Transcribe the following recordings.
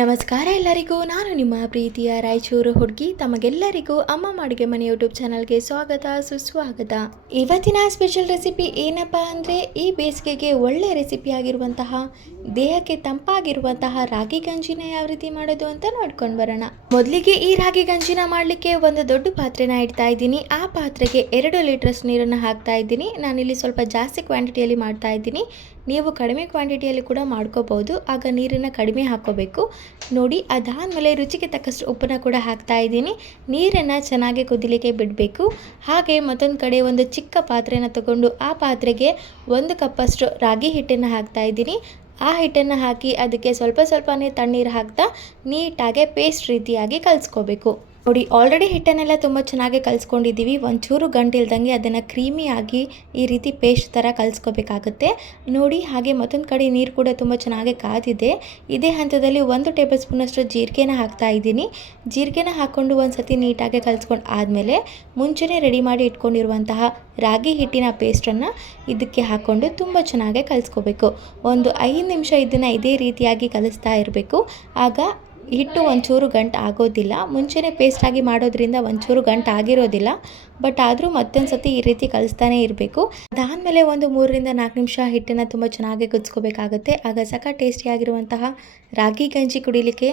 ನಮಸ್ಕಾರ ಎಲ್ಲರಿಗೂ, ನಾನು ನಿಮ್ಮ ಪ್ರೀತಿಯ ರಾಯಚೂರು ಹುಡುಗಿ. ತಮಗೆಲ್ಲರಿಗೂ ಅಮ್ಮ ಅಡುಗೆ ಮನೆ ಯೂಟ್ಯೂಬ್ ಚಾನಲ್ಗೆ ಸ್ವಾಗತ ಸುಸ್ವಾಗತ. ಇವತ್ತಿನ ಸ್ಪೆಷಲ್ ರೆಸಿಪಿ ಏನಪ್ಪ ಅಂದರೆ, ಈ ಬೇಸಿಗೆಗೆ ಒಳ್ಳೆ ರೆಸಿಪಿ ಆಗಿರುವಂತಹ, ದೇಹಕ್ಕೆ ತಂಪಾಗಿರುವಂತಹ ರಾಗಿ ಗಂಜಿನ ಯಾವ ರೀತಿ ಮಾಡೋದು ಅಂತ ನೋಡ್ಕೊಂಡು ಬರೋಣ. ಮೊದಲಿಗೆ ಈ ರಾಗಿ ಗಂಜಿನ ಮಾಡಲಿಕ್ಕೆ ಒಂದು ದೊಡ್ಡ ಪಾತ್ರೆನ ಇಡ್ತಾ ಇದ್ದೀನಿ. ಆ ಪಾತ್ರೆಗೆ 2 ಲೀಟರ್ಸ್ ನೀರನ್ನು ಹಾಕ್ತಾ ಇದ್ದೀನಿ. ನಾನಿಲ್ಲಿ ಸ್ವಲ್ಪ ಜಾಸ್ತಿ ಕ್ವಾಂಟಿಟಿಯಲ್ಲಿ ಮಾಡ್ತಾ ಇದ್ದೀನಿ. ನೀವು ಕಡಿಮೆ ಕ್ವಾಂಟಿಟಿಯಲ್ಲಿ ಕೂಡ ಮಾಡ್ಕೋಬಹುದು. ಆಗ ನೀರನ್ನು ಕಡಿಮೆ ಹಾಕೋಬೇಕು ನೋಡಿ. ಅದಾದಮೇಲೆ ರುಚಿಗೆ ತಕ್ಕಷ್ಟು ಉಪ್ಪನ್ನು ಕೂಡ ಹಾಕ್ತಾ ಇದ್ದೀನಿ. ನೀರನ್ನು ಚೆನ್ನಾಗಿ ಕುದಿಲಿಕ್ಕೆ ಬಿಡಬೇಕು. ಹಾಗೆ ಮತ್ತೊಂದು ಕಡೆ ಒಂದು ಚಿಕ್ಕ ಪಾತ್ರೆನ ತಗೊಂಡು ಆ ಪಾತ್ರೆಗೆ 1 ಕಪ್ಪಷ್ಟು ರಾಗಿ ಹಿಟ್ಟನ್ನು ಹಾಕ್ತಾ ಇದ್ದೀನಿ. ಆ ಹಿಟ್ಟನ್ನು ಹಾಕಿ ಅದಕ್ಕೆ ಸ್ವಲ್ಪನೇ ತಣ್ಣೀರು ಹಾಕ್ತಾ ನೀಟಾಗಿ ಪೇಸ್ಟ್ ರೀತಿಯಾಗಿ ಕಲಿಸ್ಕೋಬೇಕು ನೋಡಿ. ಆಲ್ರೆಡಿ ಹಿಟ್ಟನ್ನೆಲ್ಲ ತುಂಬ ಚೆನ್ನಾಗಿ ಕಲಿಸ್ಕೊಂಡಿದ್ದೀವಿ. ಒಂಚೂರು ಗಂಟಿಲ್ದಂಗೆ ಅದನ್ನು ಕ್ರೀಮಿಯಾಗಿ ಈ ರೀತಿ ಪೇಸ್ಟ್ ಥರ ಕಲಿಸ್ಕೋಬೇಕಾಗುತ್ತೆ ನೋಡಿ. ಹಾಗೆ ಮತ್ತೊಂದು ಕಡೆ ನೀರು ಕೂಡ ತುಂಬ ಚೆನ್ನಾಗಿ ಕಾದಿದೆ. ಇದೇ ಹಂತದಲ್ಲಿ 1 ಟೇಬಲ್ ಸ್ಪೂನಷ್ಟು ಜೀರಿಗೆನ ಹಾಕ್ತಾ ಇದ್ದೀನಿ. ಜೀರಿಗೆನ ಹಾಕ್ಕೊಂಡು ಒಂದು ಸತಿ ನೀಟಾಗಿ ಕಲಿಸ್ಕೊಂಡು ಆದಮೇಲೆ ಮುಂಚೆನೇ ರೆಡಿ ಮಾಡಿ ಇಟ್ಕೊಂಡಿರುವಂತಹ ರಾಗಿ ಹಿಟ್ಟಿನ ಪೇಸ್ಟನ್ನು ಇದಕ್ಕೆ ಹಾಕ್ಕೊಂಡು ತುಂಬ ಚೆನ್ನಾಗಿ ಕಲಿಸ್ಕೋಬೇಕು. ಒಂದು 5 ನಿಮಿಷ ಇದನ್ನು ಇದೇ ರೀತಿಯಾಗಿ ಕಲಿಸ್ತಾ ಇರಬೇಕು. ಆಗ ಹಿಟ್ಟು ಒಂಚೂರು ಗಂಟು ಆಗೋದಿಲ್ಲ. ಮುಂಚೆನೇ ಪೇಸ್ಟಾಗಿ ಮಾಡೋದ್ರಿಂದ ಒಂಚೂರು ಗಂಟು ಆಗಿರೋದಿಲ್ಲ. ಬಟ್ ಆದರೂ ಮತ್ತೊಂದು ಸತಿ ಈ ರೀತಿ ಕಲಿಸ್ತಾನೆ ಇರಬೇಕು. ಅದಾದಮೇಲೆ ಒಂದು 3 ರಿಂದ 4 ನಿಮಿಷ ಹಿಟ್ಟನ್ನು ತುಂಬ ಚೆನ್ನಾಗಿ ಕುದಿಸ್ಕೋಬೇಕಾಗುತ್ತೆ. ಆಗ ಸಖತ್ ಟೇಸ್ಟಿಯಾಗಿರುವಂತಹ ರಾಗಿ ಗಂಜಿ ಕುಡಿಲಿಕ್ಕೆ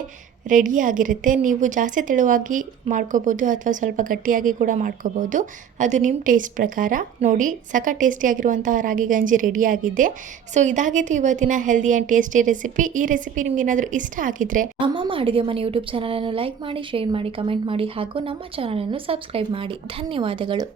ರೆಡಿಯಾಗಿರುತ್ತೆ. ನೀವು ಜಾಸ್ತಿ ತೆಳುವಾಗಿ ಮಾಡ್ಕೋಬೋದು ಅಥವಾ ಸ್ವಲ್ಪ ಗಟ್ಟಿಯಾಗಿ ಕೂಡ ಮಾಡ್ಕೋಬೋದು. ಅದು ನಿಮ್ಮ ಟೇಸ್ಟ್ ಪ್ರಕಾರ ನೋಡಿ. ಸಖತ್ ಟೇಸ್ಟಿಯಾಗಿರುವಂತಹ ರಾಗಿ ಗಂಜಿ ರೆಡಿಯಾಗಿದೆ. ಸೊ ಇದಾಗಿತ್ತು ಇವತ್ತಿನ ಹೆಲ್ದಿ ಆ್ಯಂಡ್ ಟೇಸ್ಟಿ ರೆಸಿಪಿ. ಈ ರೆಸಿಪಿ ನಿಮ್ಗೆ ಏನಾದರೂ ಇಷ್ಟ ಆಗಿದ್ರೆ ಅಮ್ಮಮ್ಮ ಅಡುಗೆ ಮನೆ ಯೂಟ್ಯೂಬ್ ಚಾನಲನ್ನು ಲೈಕ್ ಮಾಡಿ, ಶೇರ್ ಮಾಡಿ, ಕಮೆಂಟ್ ಮಾಡಿ ಹಾಗೂ ನಮ್ಮ ಚಾನಲನ್ನು ಸಬ್ಸ್ಕ್ರೈಬ್ ಮಾಡಿ. ಧನ್ಯವಾದಗಳು.